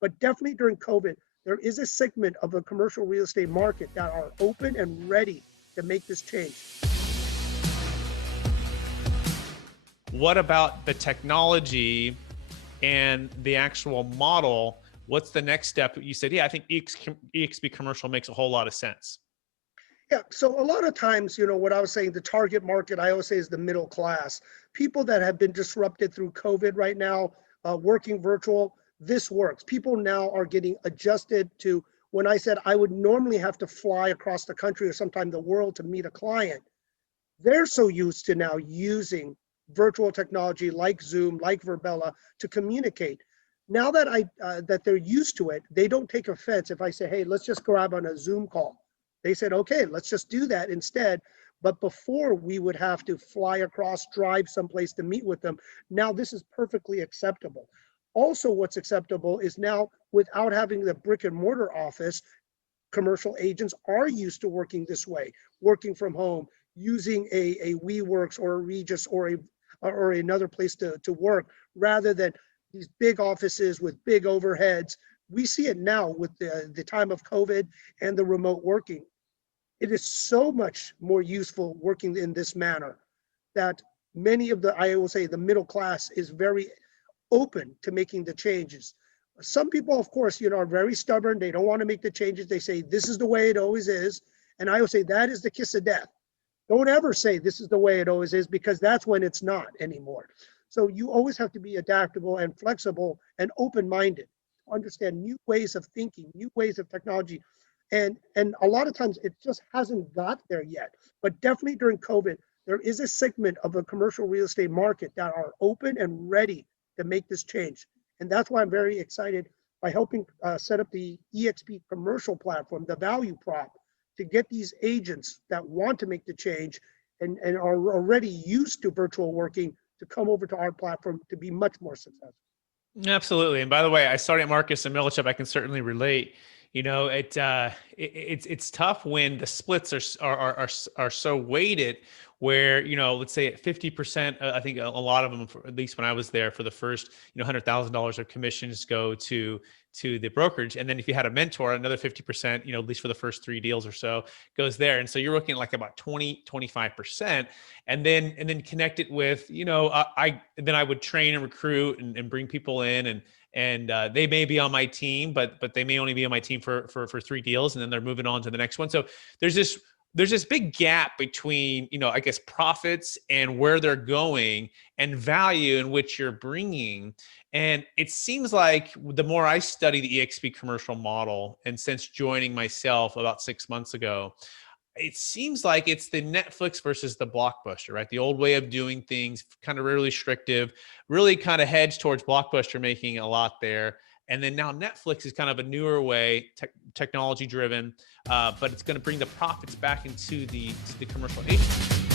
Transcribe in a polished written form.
But definitely during COVID, there is a segment of the commercial real estate market that are open and ready to make this change. What about the technology and the actual model? What's the next step? You said, yeah, I think eXp commercial makes a whole lot of sense. Yeah, so a lot of times, what I was saying, the target market, I always say is the middle class. People that have been disrupted through COVID right now, working virtual, this works. People now are getting adjusted to when I said I would normally have to fly across the country or sometime the world to meet a client. They're so used to now using virtual technology like Zoom, like Verbella to communicate. Now that that they're used to it, they don't take offense if I say, hey, let's just grab on a Zoom call. They said, okay, let's just do that instead. But before we would have to fly across, drive someplace to meet with them. Now this is perfectly acceptable. Also, what's acceptable is now without having the brick and mortar office, commercial agents are used to working this way, working from home, using a WeWorks or a Regus or another place to work rather than these big offices with big overheads. We see it now with the time of COVID and the remote working. It is so much more useful working in this manner that many of I will say, the middle class is very open to making the changes. Some people, of course, are very stubborn. They don't want to make the changes. They say, this is the way it always is. And I would say that is the kiss of death. Don't ever say this is the way it always is, because that's when it's not anymore. So you always have to be adaptable and flexible and open-minded, understand new ways of thinking, new ways of technology. And a lot of times it just hasn't got there yet. But definitely during COVID, there is a segment of the commercial real estate market that are open and ready to make this change. And that's why I'm very excited by helping set up the eXp commercial platform, the value prop, to get these agents that want to make the change and are already used to virtual working to come over to our platform to be much more successful. Absolutely. And by the way, I started at Marcus and Millichap. I can certainly relate. It's tough when the splits are so weighted where, let's say at 50%, I think a lot of them, at least when I was there for the first, $100,000 of commissions go to the brokerage. And then if you had a mentor, another 50%, at least for the first 3 deals or so goes there. And so you're looking at like about 20-25%. And then connect it with, I would train and recruit and bring people in and they may be on my team, but they may only be on my team for 3 deals, and then they're moving on to the next one. So there's this big gap between, I guess, profits and where they're going and value in which you're bringing. And it seems like the more I study the eXp commercial model, and since joining myself about 6 months ago, it seems like it's the Netflix versus the Blockbuster, right? The old way of doing things, kind of really restrictive, really kind of hedged towards Blockbuster making a lot there. And then now Netflix is kind of a newer way, technology driven, but it's going to bring the profits back into the commercial agent.